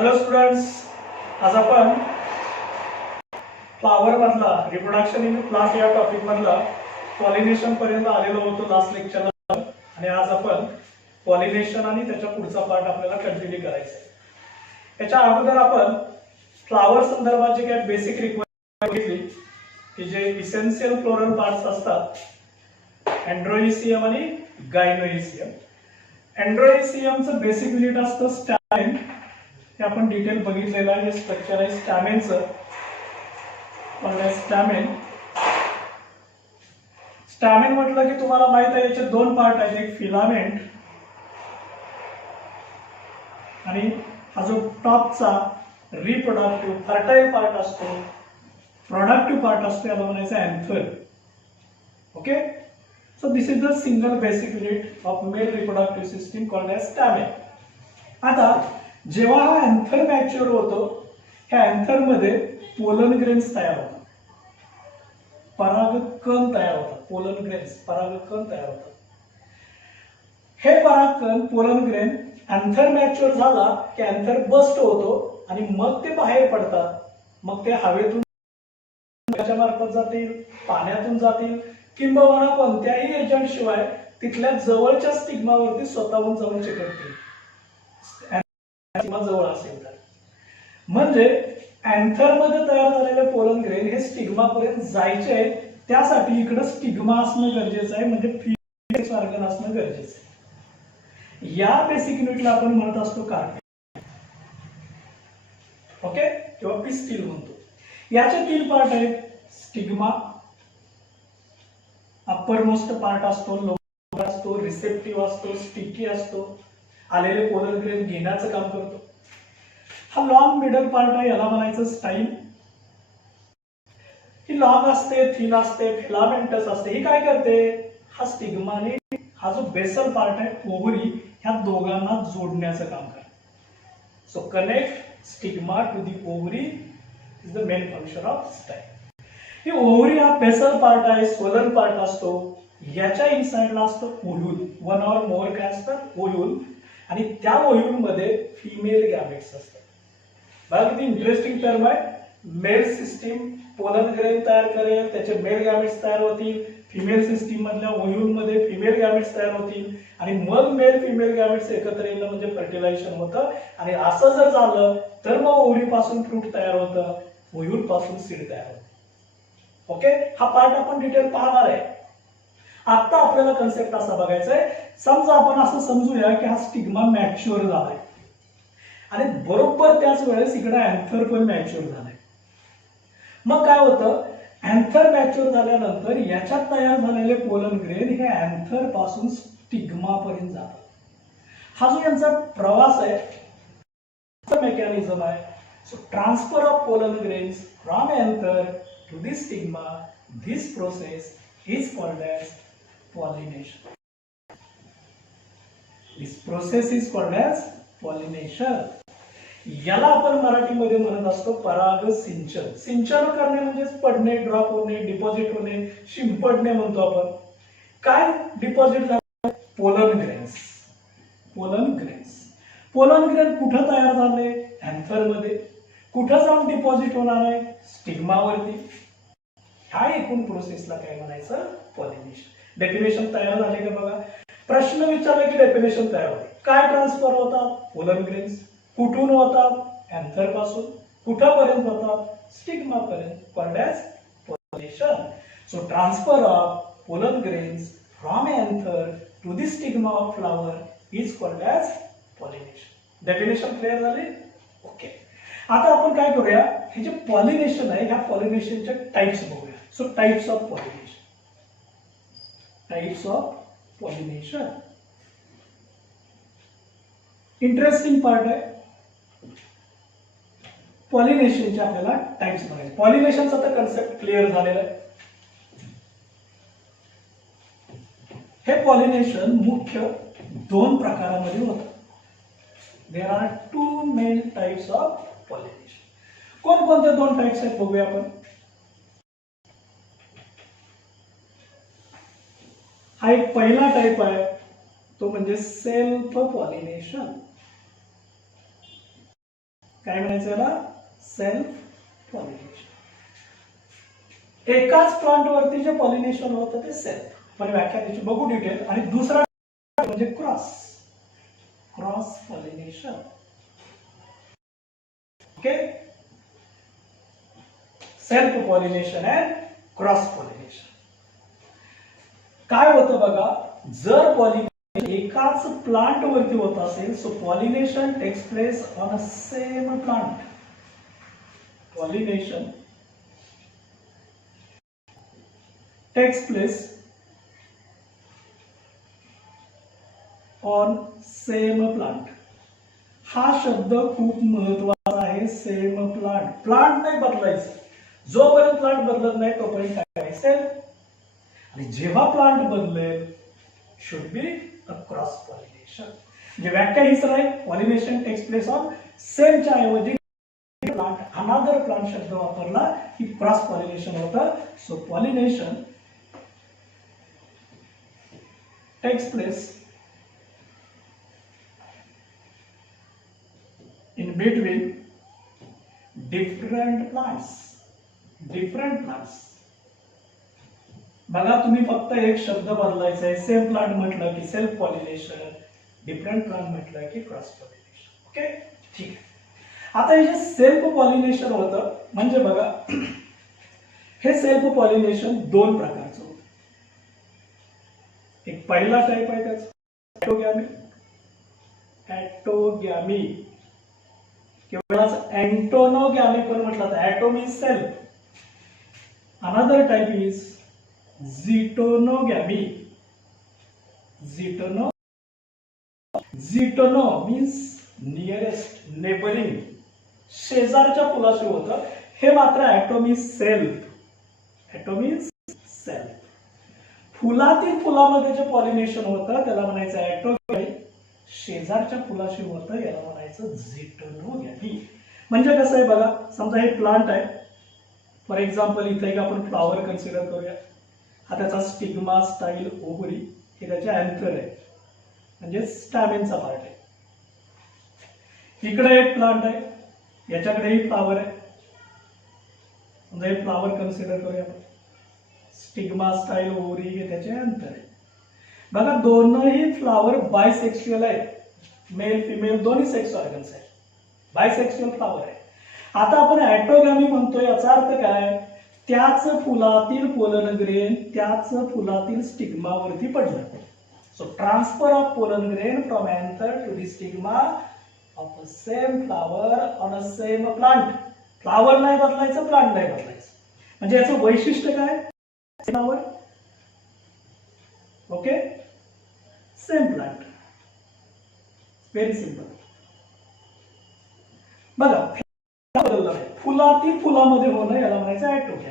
Hello students, आज आपण flower मधला रिप्रोडक्शन इन प्लांट या टॉपिक मधला पॉलिनेशन पर्यंत आलेलो होतो लास्ट लेक्चरला. आणि आज आपण पॉलिनेशन आणि त्याच्या पुढचा पार्ट आपल्याला कंटिन्यू करायचा आहे. याच्या अगोदर आपण फ्लावर संदर्भात जे काही बेसिक रिक्वायरमेंट घेतली की जे इसेन्शियल फ्लोरल पार्ट्स असतात एंड्रोइसियम आणि गायनोइसियम. एंड्रोइसियमचं बेसिक युनिट असतं स्टॅमेन. हे आपण डिटेल बघितलेलं आहे. हे स्ट्रक्चर आहे स्टॅमेनचं. स्टॅमेन स्टॅमेन म्हटलं की तुम्हाला माहित आहे याचे दोन पार्ट आहेत, एक फिलामेंट आणि हा जो टॉपचा रिप्रोडक्टिव्ह फर्टाईल पार्ट असतो, प्रोडक्टिव्ह पार्ट असतो, याला म्हणायचं anther. Okay, so this is the single basic unit of male reproductive system called as stamen. आता जेव्हा हा अँथर मॅच्युअर होतो, ह्या अँथर मध्ये पोलन ग्रेन्स तयार होतात, परागकण तयार होतात. पोलन ग्रेन्स परागकण तयार होतात. हे परागकण पोलन ग्रेन अँथर मॅच्युअर झाला की अँथर बस्ट होतो आणि मग ते बाहेर पडतात. मग ते हवेतून मार्फत जातील, पाण्यातून जातील, किंबहुना कोणत्याही एजंट शिवाय तिथल्या जवळच्या स्टिग्मावरती स्वतःहून जाऊन चिकटतील जवळ असेल तर. म्हणजे अँथर मध्ये तयार झालेले पोलन ग्रेन हे स्टिग्मा पर्यंत जायचे आहेत, त्यासाठी इकडे स्टिग्मा असणं गरजेचं आहे, म्हणजे फीमेल ऑर्गन असणं गरजेचं आहे. या बेसिक युनिटला आपण म्हणत असतो कार्पेल. ओके, किंवा पिस्टिल म्हणतो. याचे तीन पार्ट आहेत. स्टिग्मा अप्पर मोस्ट पार्ट असतो, लोअर असतो, रिसेप्टिव्ह असतो, स्टिकी असतो. आलेले पोलन ग्रेन घेण्याचं काम करतो. हा लॉंग मिडल पार्ट आहे, याला म्हणायचं स्टाईल. ही लॉंग असते, थिन असते, फिलामेंटस असते. ही काय करते, हा स्टिग्माने हा जो बेसल पार्ट आहे ओव्हरी, ह्या दोघांना जोडण्याचं काम करते. So connect stigma to the ovary is the main function of style. ही ओव्हरी हा बेसल पार्ट आहे, स्वलन पार्ट असतो. याच्या इनसाइडला असतं ओव्ह्यूल. वन ऑर मोर काय असतात, ओव्ह्यूल. आणि त्या ओव्ह्यूल मध्ये फिमेल गॅमेट्स असतात. बघा किती इंटरेस्टिंग टर्म आहे. मेल सिस्टीम पोलन ग्रेन तयार करेल, त्याचे मेल गॅमेट्स तयार होतील. फिमेल सिस्टीम मधल्या ओव्ह्यूल मध्ये फिमेल गॅमेट्स तयार होतील आणि मग मेल फिमेल गॅमेट्स एकत्र येणं म्हणजे फर्टिलायझेशन होतं. आणि असं जर झालं तर मग ओव्हरी पासून फ्रूट तयार होतं, ओव्ह्यूल पासून सीड तयार होतं. ओके, हा पार्ट आपण डिटेल पाहणार आहे. आता आपल्याला कन्सेप्ट असा बघायचा आहे, समजा आपण असं समजूया की हा स्टिग्मा मॅच्युअर झालाय आणि बरोबर त्याच वेळेस इकडे अँथर पण मॅच्युअर झालाय. मग काय होतं, अँथर मॅच्युअर झाल्यानंतर याच्यात तयार झालेले पोलन ग्रेन हे अँथर पासून स्टिग्मा पर्यंत जातात. हा जो यांचा प्रवास आहे, मेकॅनिझम आहे. So transfer of pollen grains from anther to the stigma, this process is called as pollination. This process is called as pollination. याला आपण मराठीमध्ये म्हणत असतो पराग सिंचन. सिंचन करणे म्हणजे पडणे, ड्रॉप होणे, डिपॉझिट होणे, शिंपडणे म्हणतो आपण. काय डिपॉझिट झालं, pollen grains. Pollen grains pollen grain कुठं तयार झाले, अँथर मध्ये. कुठं जाऊन डिपॉझिट होणार आहे, स्टिग्मावरती. ह्या एकूण प्रोसेसला काय म्हणायचं, पॉलिनेशन. डेफिनेशन तयार झाले का बघा. प्रश्न विचारले की डेफिनेशन तयार होते. काय ट्रान्सफर होतात, पोलन ग्रेन्स. कुठून होतात, अँथर पासून. कुठपर्यंत होतात, स्टिग्मा पर्यंत. Called as pollination. So transfer of pollen grains from anther to the stigma of flower is called as pollination. Definition clear झाले. ओके, आता आपण काय करूया, हे जे पॉलिनेशन आहे, ह्या पॉलिनेशनचे टाइप्स बघूया. So types of pollination. Types of pollination interesting part आहे. पॉलिनेशनचे आपल्याला टाइप्स बघायचे. पॉलिनेशनचा तर कन्सेप्ट क्लिअर झालेला आहे. हे पॉलिनेशन मुख्य दोन प्रकारामध्ये होतं. There are two main types of pollination. कोणकोणते दोन टाइप्स आहेत बघूया आपण. हा एक पहिला टाइप आहे, तो म्हणजे सेल्फ पॉलिनेशन. काय म्हणायचं याला? Self pollination. एकाच प्लांट वरती जे पॉलिनेशन होतं ते सेल्फ. पण व्याख्या त्याची बघू डिटेल. आणि दुसरा म्हणजे cross pollination. Okay, self pollination and cross pollination. काय होतं बघा, जर पॉलिनेशन एकाच प्लांट वरती होत असेल, so pollination takes place on a same plant. Pollination takes place on same plant. हा शब्द खूप महत्वाचा आहे. Same plant. प्लांट नाही बदलायचं. जोपर्यंत प्लांट बदलत नाही तोपर्यंत काय करायचं? आणि जेव्हा प्लांट बदलेल should be a cross pollination. म्हणजे व्याख्या हीच आहे, पॉलिनेशन टेक्स प्लेस ऑन सेमच्या ऐवजी प्लांट अनादर प्लांट शब्द वापरला की क्रॉस पॉलिनेशन होतं. So pollination takes place in between different plants. बघा, तुम्ही फक्त एक शब्द बदलायचा आहे. सेम प्लांट म्हटलं की सेल्फ पॉलिनेशन, डिफरंट प्लांट म्हटलं की क्रॉस पॉलिनेशन. ओके, ठीक आहे. आता हे जे सेल्फ पॉलिनेशन होतं म्हणजे बघा, हे सेल्फ पॉलिनेशन दोन प्रकारचं होतं. एक पहिला टाइप आहे त्याचा ॲटोगॅमी किंवा अँटोनोगॅमी पण म्हटलं तर. Auto is self. Another type is geitonogamy. Geitono means nearest, neighbouring, शेजारच्या फुलाशी होतं. हे मात्र ॲटोम इज सेल्फ. फुलातील फुलामध्ये जे पॉलिनेशन होतं त्याला म्हणायचं ॲटोगॅमी. शेजारच्या फुलाशी होतं याला म्हणायचं झिटोनोगॅमी. म्हणजे कसं आहे बघा, समजा हे प्लांट आहे. फॉर एक्झाम्पल इथे एक आपण फ्लॉवर कन्सिडर करूया. हा त्याचा स्टिग्मा, स्टाईल, ओव्हरी हे त्याचे अँथर आहे, म्हणजे स्टॅमेनचा पार्ट आहे. इकडे एक प्लांट आहे, याच्याकडेही फ्लॉवर आहे. समजा हे फ्लॉवर कन्सिडर करूया आपण. स्टिग्मा, स्टाईल, ओव्हरी हे त्याचे अँथर आहे. बघा, दोनही फ्लॉवर बायसेक्शुअल आहेत. मेल फिमेल दोन्ही सेक्स ऑर्गन्स आहेत. बायसेक्शुअल फ्लॉवर आहे. आता आपण ॲटोगॅमी म्हणतो, याचा अर्थ काय? त्याच फुलातील पोलन ग्रेन त्याच फुलातील स्टिग्मावरती पडलं. So transfer of pollen grain from anther to the stigma of a same flower on a same plant. Flower नाही बदलायचं, प्लांट नाही बदलायचं. म्हणजे याचं वैशिष्ट्य काय? Flower, okay, same plant. Very simple. बघा, फुलातील फुलामध्ये होणं याला म्हणायचं ॲटोगॅमी.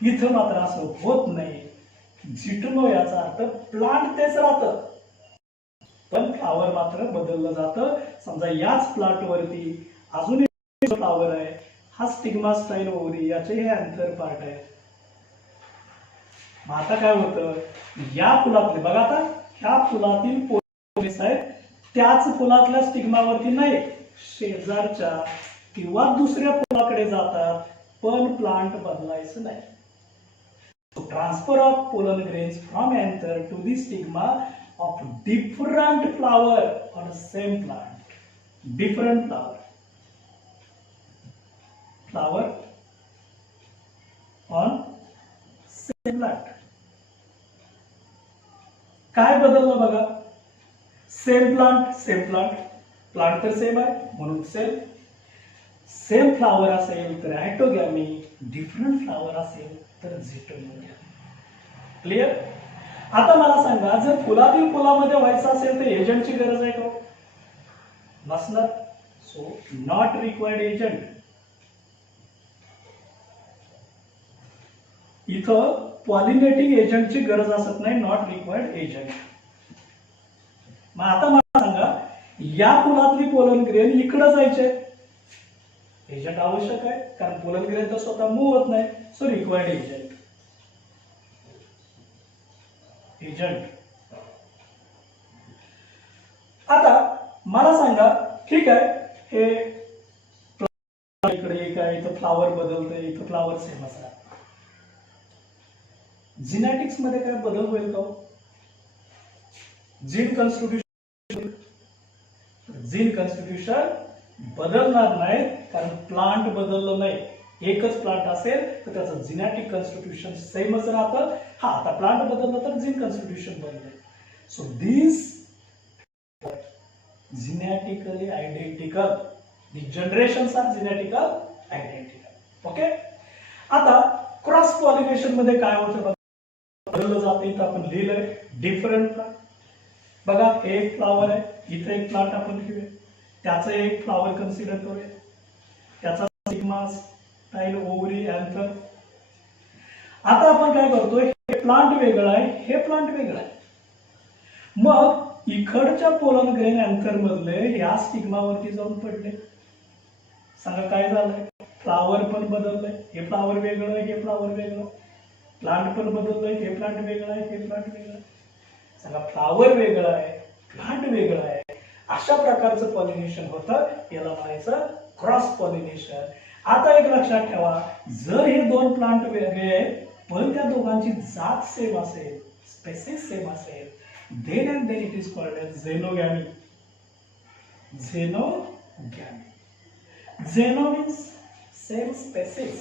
इथं मात्र असं होत नाही. झिटोनो याचा अर्थ प्लांट तेच राहतं, पण फ्लॉवर मात्र बदललं जातं. समजा याच प्लांट वरती अजून एक फ्लॉवर आहे. हा स्टिग्मा, स्टाईल, ओव्हरी याचे हे अँथर पार्ट आहे. मग आता काय होतं, या फुलातले बघा, आता ह्या फुलातील पोलस आहेत त्याच फुलातल्या स्टिग्मावरती नाही, शेजारच्या किंवा दुसऱ्या फुलाकडे जातात, पण प्लांट बदलायचं नाही. Transfer of pollen grains from anther to the stigma of different flower on same plant. Different flower on same plant. काय बदललं बघा, सेम प्लांट प्लांट तर सेम आहे म्हणून सेम फ्लावर असेल तर ॲटोगॅमी, डिफरंट फ्लावर असेल तर झिटोनोगॅमी. क्लिअर? आता मला सांगा, जर फुलातील फुलामध्ये व्हायचं असेल तर एजंटची गरज आहे का? नसणार. So not required agent. इथं पॉलिनेटिंग एजंटची गरज असत नाही, नॉट रिक्वायर्ड एजंट. मग आता मला सांगा, या फुलातली पोलन ग्रेन इकडे जायचे, एजंट आवश्यक आहे, कारण पोलन ग्रेन तर स्वतः मूव्ह होत नाही. So required agent. आता मला सांगा, ठीक आहे, हे आहे, इथं फ्लावर बदलतंय, इथं फ्लावर सेम असणार. जिनॅटिक्स मध्ये काय बदल होईल का? जीन कॉन्स्टिट्यूशन बदलणार नाही, कारण प्लांट बदललं नाही. एकच प्लांट असेल तर त्याचं जिनॅटिक कॉन्स्टिट्यूशन सेमच राहतं. हा, आता प्लांट बदललं तर जीन कॉन्स्टिट्यूशन बदललं. So this genetically identical, the generations are genetically identical. Okay. आता क्रॉस पॉलिनेशन मध्ये काय होतं बदललं जातं. इथं आपण लिहिलंय डिफरंट प्लांट. बघा, एक फ्लावर आहे, इथे एक प्लांट आपण घेऊया, त्याचं एक फ्लावर कन्सिडर करूया, त्याचा स्टिग्मा, स्टाईल, ओव्हरी, अँथर. आता आपण काय करतोय, हे प्लांट वेगळं आहे, हे प्लांट वेगळं आहे. मग इकडच्या पोलन ग्रेन अँथर मधले या स्टिग्मावरती जाऊन पडले. सांगा काय झालंय? फ्लावर पण बदललंय, हे फ्लावर वेगळं आहे, हे फ्लावर वेगळं. प्लांट पण बदललंय, हे प्लांट वेगळं आहे, हे प्लांट वेगळं. सांगा, फ्लावर वेगळं आहे, प्लांट वेगळं आहे. अशा प्रकारचं पॉलिनेशन होतं, याला म्हणायचं क्रॉस पॉलिनेशन. आता एक लक्षात ठेवा, जर हे दोन प्लांट वेगळे आहेत पण त्या दोघांची जात सेम असेल, स्पेसिस सेम असेल, then and then it is called as xenogamy. Xenogamy. Xeno means same species.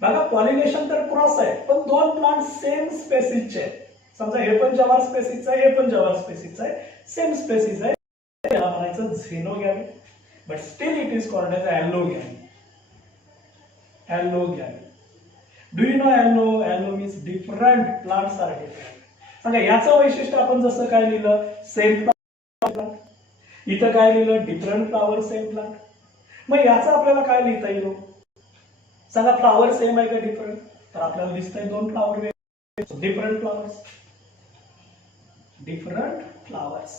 बघा, पॉलिनेशन तर क्रॉस आहे, पण दोन प्लांट सेम स्पेसिसचे आहेत. समजा हे पण जवार स्पेसिसचं आहे, हे पण जवार स्पेसिसचं आहे, सेम स्पेसिस आहे, त्याला म्हणायचं xenogamy. But still it is called as allogamy. Allogamy. Do you know allo? Allo means different plants are different. सांगा, याचं वैशिष्ट्य आपण जसं काय लिहिलं, सेम प्लांट. इथं काय लिहिलं, डिफरंट फ्लावर सेम प्लांट. मग याचं आपल्याला काय लिहिता येईल? सांगा, फ्लावर सेम आहे का डिफरंट? तर आपल्याला दिसतंय दोन फ्लावर वेगळे, डिफरंट फ्लावर्स. Different flowers.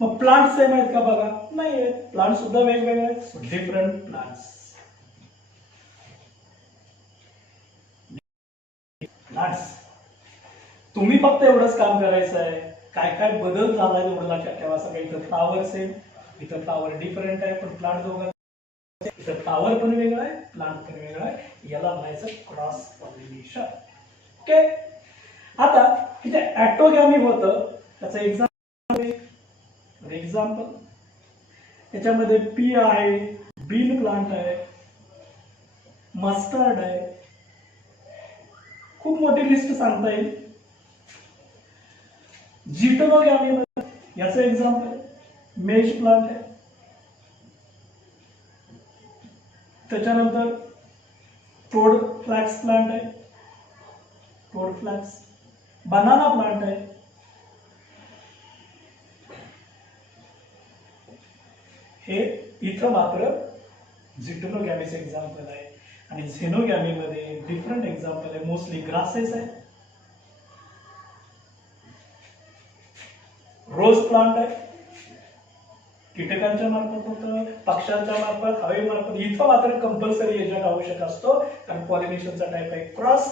मग प्लांट सेम आहेत का? बघा, नाही आहेत. प्लांट सुद्धा वेगवेगळे आहेत. Different plants. प्लांट्स. तुम्ही फक्त एवढंच काम करायचं आहे, काय काय बदल झालाय एवढं लक्षात ठेवा. सगळं इथं फ्लावर सेम, इथं फ्लावर डिफरंट आहे, पण प्लांट दोघं. इथं फ्लावर पण वेगळा आहे, प्लांट पण वेगळा आहे. याला म्हणायचं क्रॉस पॉलिनेशन. ओके. आता इथे ॲटोगॅमी होतं, त्याचं एक्झाम्पल त्याच्यामध्ये पी आहे, बीन प्लांट आहे, मस्टर्ड आहे. खूप मोठी लिस्ट सांगता येईल. जिटोनोगॅमी याचं एक्झाम्पल मेज प्लांट आहे. त्याच्यानंतर टोड फ्लॅक्स प्लांट आहे, टोड फ्लॅक्स. बनाना प्लांट आहे. हे इथं मात्र जिटोनोगॅमीचं एक्झाम्पल आहे. आणि झेनोगॅमी मध्ये डिफरंट एक्झाम्पल आहे, मोस्टली ग्रासेस आहे. रोज प्लांट आहे, कीटकांच्या मार्फत होतं, पक्ष्यांच्या मार्फत, हवेमार्फत. इथं मात्र कंपल्सरी एजंट आवश्यक असतो, कारण पॉलिनेशनचा टाईप आहे क्रॉस.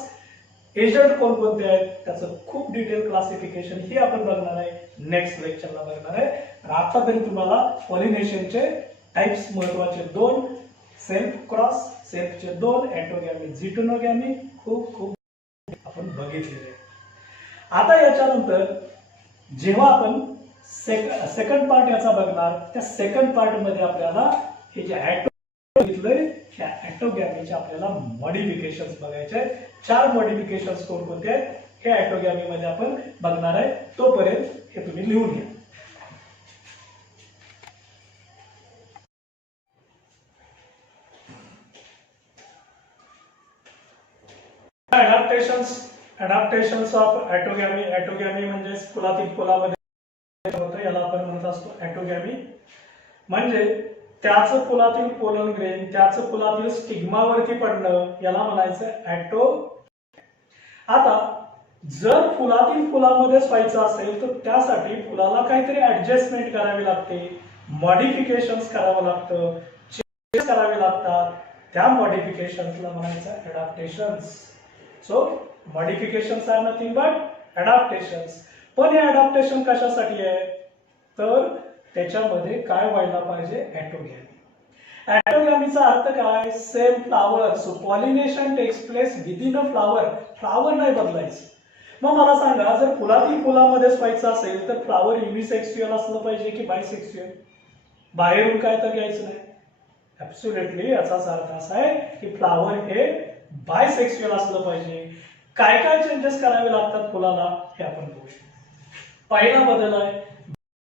एजंट कोणकोणते आहेत त्याचं खूप डिटेल क्लासिफिकेशन ही आपण बघणार आहे, नेक्स्ट लेक्चरला बघणार आहे. आता तरी तुम्हाला पॉलिनेशनचे टाइप्स महत्वाचे दोन, सेल्फ क्रॉस, सेल्फचे दोन, ॲटोगॅमी, जिटोनोगॅमी खूप आपण बघितलेले. आता याच्यानंतर जेव्हा आपण सेकंड पार्ट याचा बघणार, त्या सेकंड पार्ट मध्ये आपल्याला हे जे ॲटो बघितलंय, त्या ॲटोगॅमीचे आपल्याला मॉडिफिकेशन्स बघायचे आहेत. 4 मॉडिफिकेशन्स कोणकोणते आहेत हे ॲटोगॅमी मध्ये आपण बघणार आहे. तोपर्यंत हे तुम्ही लिहून घ्या. Adaptations of ॲटोगॅमी. ॲटोगॅमी म्हणजे फुलातील फुलामध्ये होतं, याला आपण म्हणत असतो ॲटोगॅमी. म्हणजे त्याच फुलातील पोलन ग्रेन त्याच फुलातील स्टिग्मावरती पडणं, याला म्हणायचं ॲटो. आता जर फुलातील फुलामध्येच व्हायचं असेल तर त्यासाठी फुलाला काहीतरी ऍडजस्टमेंट करावी लागते, मॉडिफिकेशन्स करावं लागतं, चेंजेस करावे लागतात. त्या मॉडिफिकेशन्सला म्हणायचं adaptations. So modifications are nothing but adaptations. पण हे अडॅप्टेशन कशासाठी आहे तर त्याच्यामध्ये काय व्हायला पाहिजे, ॲटोगॅमी. ऍटोगॅमीचा अर्थ काय? Same flower. So pollination takes place within a flower. Flower नाही बदलायचं. मग मला सांगा, जर फुलातील फुलामध्येच व्हायचं असेल तर फ्लावर युनिसेक्स्युअल असलं पाहिजे की बायसेक्स्युअल? बाहेरून काय तर घ्यायचं नाही. ऍब्सोल्युटली याचाच अर्थ असा आहे की फ्लावर हे बायसेक्स्युअल असलं पाहिजे. काय काय चेंजेस करावे लागतात फुलाला हे आपण बघू. पहिला बदल आहे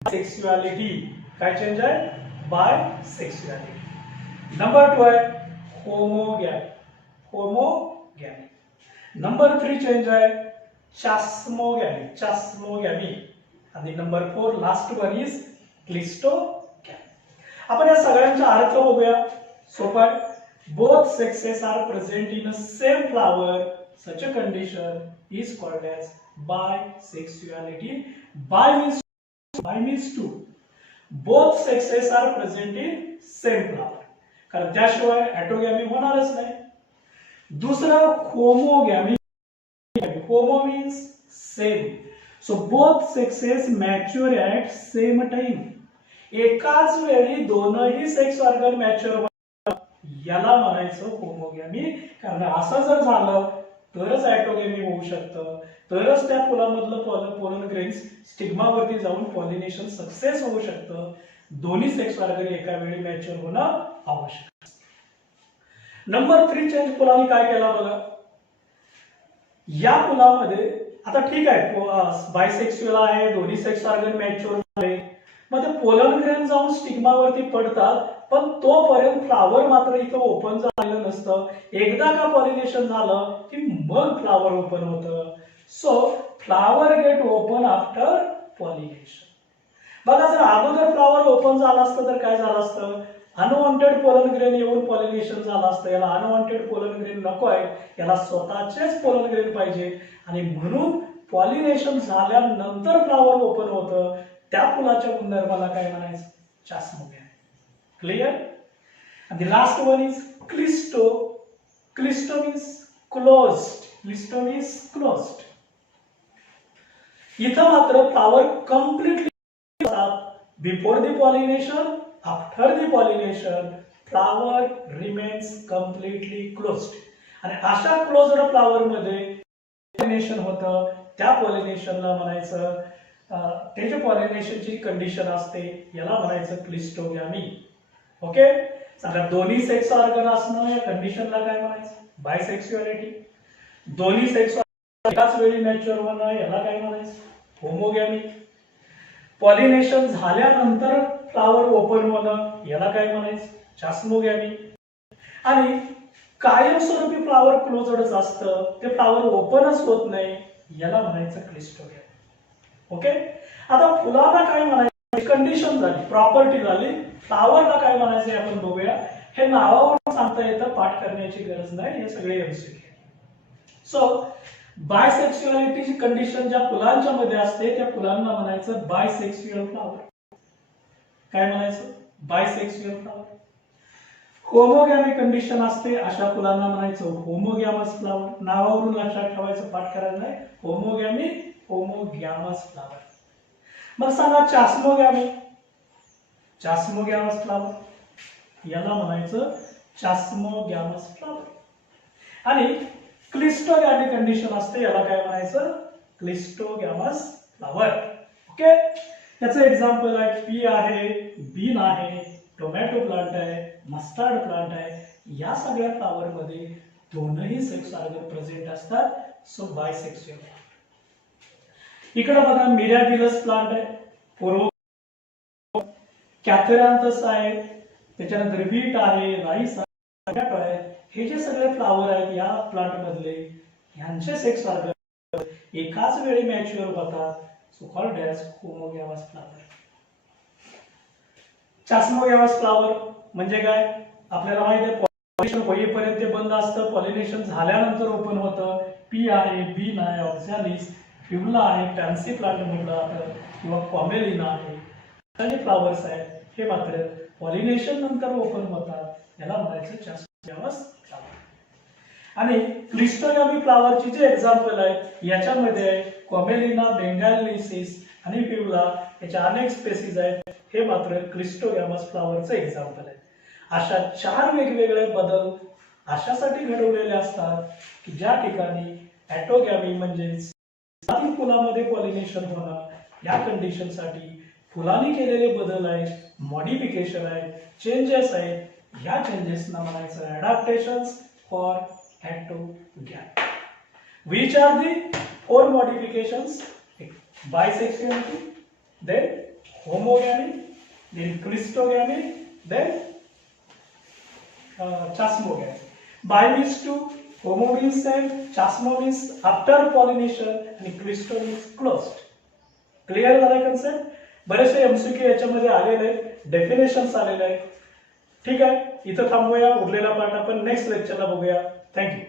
सेक्सुअलिटी. काय चेंज आहे? बायसेक्सुअलिटी. नंबर 2 आहे होमोगॅमी. होमोगॅमी. नंबर 3 चेंज आहे चास्मोगॅमी. चास्मोगॅमी. आणि number 4 last one is cleistogamy. आपण या सगळ्यांचा अर्थ बघूया. सोपं. Both sexes are present in a same flower. Such a condition is called as bisexuality. Bi means two. Both sexes are present in same flower. कारण त्याशिवाय ऍटोगॅमी होणारच नाही. दुसरा homogamy. Homo means same. So both sexes mature at same time. एकाच वेळी दोनही sex organ mature होतात, याला म्हणायचं होमोगॅमी. कारण असं जर झालं तरच ऍटोगॅमी होऊ शकतं, तरच त्या फुलामधलं पोलन ग्रेन्स स्टिग्मावरती जाऊन पॉलिनेशन सक्सेस होऊ शकतं. दोन्ही सेक्स ऑर्गन एका वेळी मॅच्युअर होणं आवश्यक. नंबर 3 चेंज फुलांनी काय केला बघा. या फुलामध्ये आता ठीक आहे बायसेक्स्युअल आहे, दोन्ही सेक्स ऑर्गन मॅच्युअर झाले, मग ते पोलन ग्रेन जाऊन स्टिग्मावरती पडतात, पण तोपर्यंत फ्लावर मात्र इथं ओपन झालेलं नसतं. एकदा का पॉलिनेशन झालं की मग फ्लावर ओपन होतं. So flower get open after pollination. बघा, जर अगोदर फ्लावर ओपन झालं असतं तर काय झालं असतं? अनवॉन्टेड पोलन ग्रेन येऊन पॉलिनेशन झालं असतं. याला अनवॉन्टेड पोलन ग्रेन नको आहे, याला स्वतःचेच पोलन ग्रेन पाहिजे, आणि म्हणून पॉलिनेशन झाल्यानंतर फ्लावर ओपन होतं. त्या फुलाच्या गुणधर्माला काय म्हणायचं? चास्मोगॅमी. Clear? And the last one is Clisto. Clisto means closed. Clisto means closed. इथं मात्र flower completely before the pollination, after the pollination flower remains completely closed. आणि अशा क्लोज्ड फ्लावर मध्ये पॉलिनेशन होतं. त्या पॉलिनेशनला म्हणायचं, ते जे पॉलिनेशनची कंडिशन असते याला म्हणायचं क्लिस्टोगॅमी. ओके. सांगा, दोन्ही सेक्स ऑर्गन असणं या कंडिशनला काय म्हणायचं? बायसेक्सुअलिटी. दोन्ही सेक्स एकाच वेळी मॅच्युअर होणं याला काय म्हणायचं? होमोगॅमी. पॉलिनेशन झाल्यानंतर फ्लावर ओपन होणं याला काय म्हणायचं? चास्मोगॅमी. आणि कायमस्वरूपी फ्लावर क्लोजडच असतं, ते फ्लावर ओपनच होत नाही, याला म्हणायचं क्लिस्टोगॅमी. ओके. आता फुलाला काय म्हणायचं? कंडिशन झाली, प्रॉपर्टी झाली. फ्लावरला काय म्हणायचं आपण बघूया. हे नावावरून सांगता येतं, पाठ करण्याची गरज नाही, हे सगळे एमसीक्यू. सो बायसेक्सुअलिटीची कंडिशन ज्या फुलांच्या मध्ये असते त्या फुलांना म्हणायचं बायसेक्सुअल फ्लावर. काय म्हणायचं? Bisexual flower. होमोगॅमी कंडिशन असते अशा फुलांना म्हणायचं होमोगॅमस फ्लावर. नावावरून लक्षात ठेवायचं, पाठ करायचं नाही. होमोगॅमी, होमोगॅमस फ्लावर. मग सांगा चास्मोगॅमी. चास्मोगॅमस फ्लावर याला म्हणायचं चास्मोगॅमस फ्लावर. आणि क्लिस्टोगॅमी कंडिशन असते, याला काय म्हणायचं? क्लिस्टोगॅमस फ्लावर. ओके. त्याचं एक्झाम्पल आहे पी आहे, बीन आहे, टोमॅटो प्लांट आहे, मस्टर्ड प्लांट आहे. या सगळ्या फ्लावर मध्ये दोनही सेक्स ऑर्गन प्रेझेंट असतात. So bisexual. इकडे बघा मिरॅबिलस प्लांट आहे, कॅथरॅन्थस आहे, त्याच्यानंतर बीट आहे, राईस आहे. हे जे सगळे फ्लावर आहेत या प्लांट मधले, यांचे सेक्स ऑर्गन एकाच वेळी मॅच्युअर होतात. So called as homogamous flower. Chasmogamous flower म्हणजे काय? आपल्याला माहिती आहे पॉलिनेशन होईपर्यंत ते बंद असतं, पॉलिनेशन झाल्यानंतर ओपन होतं. पी आहे, बीन आहे, ऑक्झॅलिस, फ्युला आहे, फॅन्सी प्लांट म्हटलं जातं, किंवा कॉमेलिना आहे. आणि फ्लावर्स आहेत हे मात्र पॉलिनेशन नंतर ओपन होतात, याला म्हणायचं चास्मोगॅमस फ्लावर. आणि क्लिस्टोगॅमी फ्लावरची जे एक्झाम्पल आहेत याच्यामध्ये कॉमेलिना, बेंगालिसिस आणि फ्युला याच्या अनेक स्पेसीज आहेत. हे मात्र क्लिस्टोगॅमस फ्लावरचं एक्झाम्पल आहे. अशा 4 वेगवेगळे बदल अशासाठी घडवलेले असतात की ज्या ठिकाणी ॲटोगॅमी म्हणजेच फुलामध्ये पॉलिनेशन होणं या कंडिशनसाठी फुलांनी केलेले बदल आहेत, मॉडिफिकेशन आहेत, चेंजेस आहेत. ह्या चेंजेसना म्हणायचं adaptations for autogamy. Which are the 4 modifications? Bisexuality, then homogamy, then Christogamy, then chasmogamy. Bi means 2, homo means same, chasmo means after pollination आणि Christo means closed. क्लिअर झाला कन्सेप्ट? बरेचसे एमसीक्यू याच्यामध्ये आलेले आहेत, डेफिनेशन्स आलेले आहेत. ठीक आहे, इथं थांबूया. उरलेला पार्ट आपण नेक्स्ट लेक्चरला बघूया. थँक्यू.